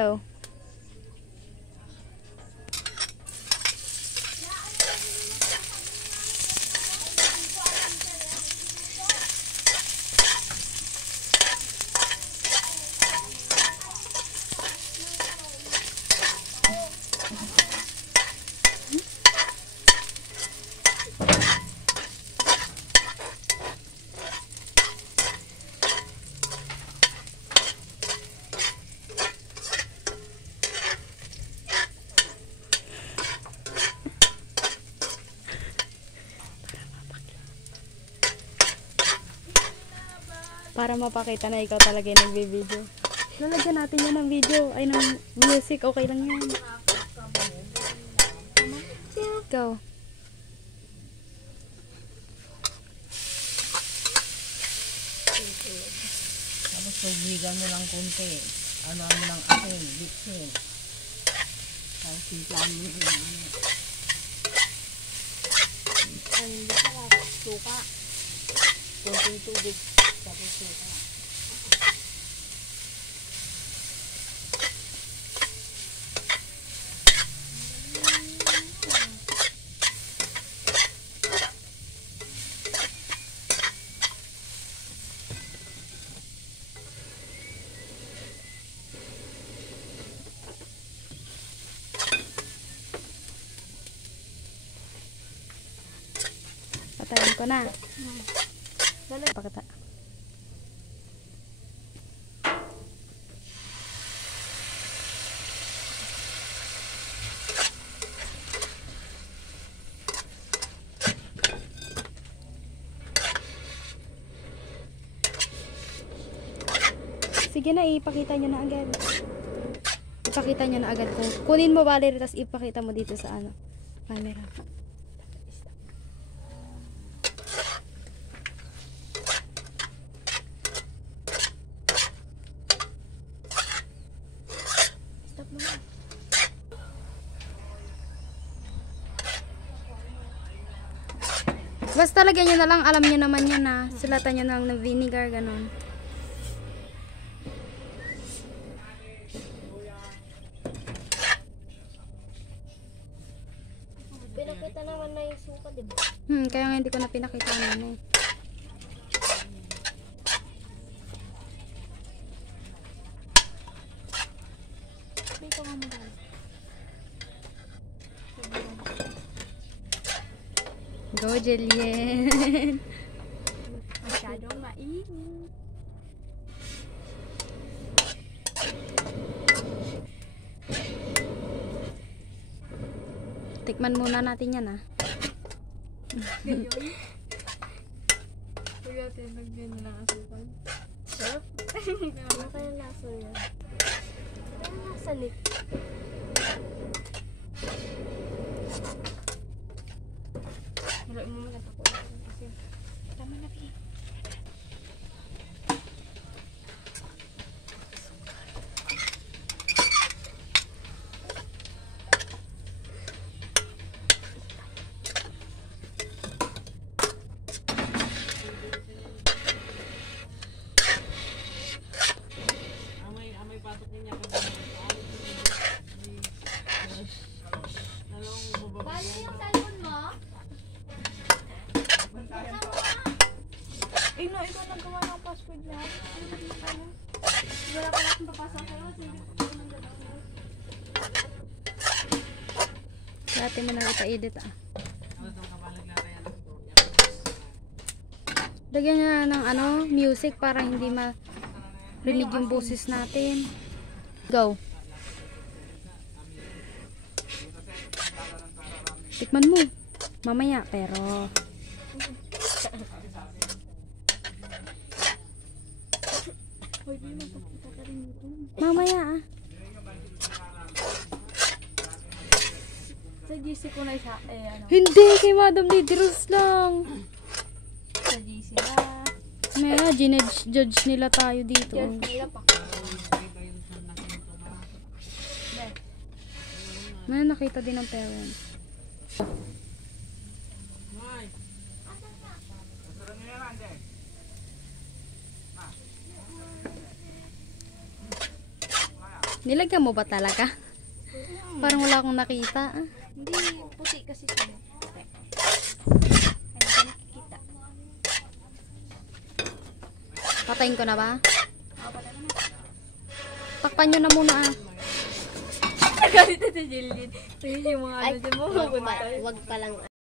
Go. Para mapakita na ikaw talaga yung nagbe-video. Lalagyan natin yan ng video. Ay, ng music. Okay lang yan. Go. Tapos tubigan mo lang konti. Ano mo lang asin, bitsin. Tapos simplahan mo yung ano. Ay, hindi pala. Suka. Konting tubig. Tapos suka. Patayin ko na. Pakita. Sige na, ipakita nyo na agad. Ipakita nyo na agad. Kunin mo Valerie, tapos ipakita mo dito sa ano, camera. Stop mo na. Basta lagyan nyo na lang, alam nyo naman yan na. Sulatan nyo na lang ng vinegar, ganon. Pinakita naman na yung suka, diba? Kaya nga hindi ko na pinakita na eh. Dito nga madali. Go, Jillian! Masyadong mainit. Tikman muna natin yan ah. Kuya, tinagyan na lang asukal. Sarap? Ano kaya lasa yan? Ano lasa lik? Haluin mo muna ito ko. Kasi tama na pi. Bali yung cellphone mo? No, ikaw nagawa ng password niya. Wala ka lang papasok sa'yo. Dati mo na ipa-edit ah. Lagyan niya ng ano, music para hindi ma-rinig yung boses natin. Go. Tikman mo. Mamaya, pero... Mamaya ah. Sa GC ko na siya, ano? Hindi, kay Madam Lady Rose lang. Sa GC na. Maya, ginage nila tayo dito. Judge nila pa. Maya, nakita din ng parents. Nilagyan mo ba talaga? Parang wala akong nakita. Hindi, puti kasi siya. Okay. Ay, hindi nakikita. Patayin ko na ba? Ako pala naman. Takpan nyo na muna ah. Galit na si Jillian. Ayun yung mga ano dyan mo. Wag pa lang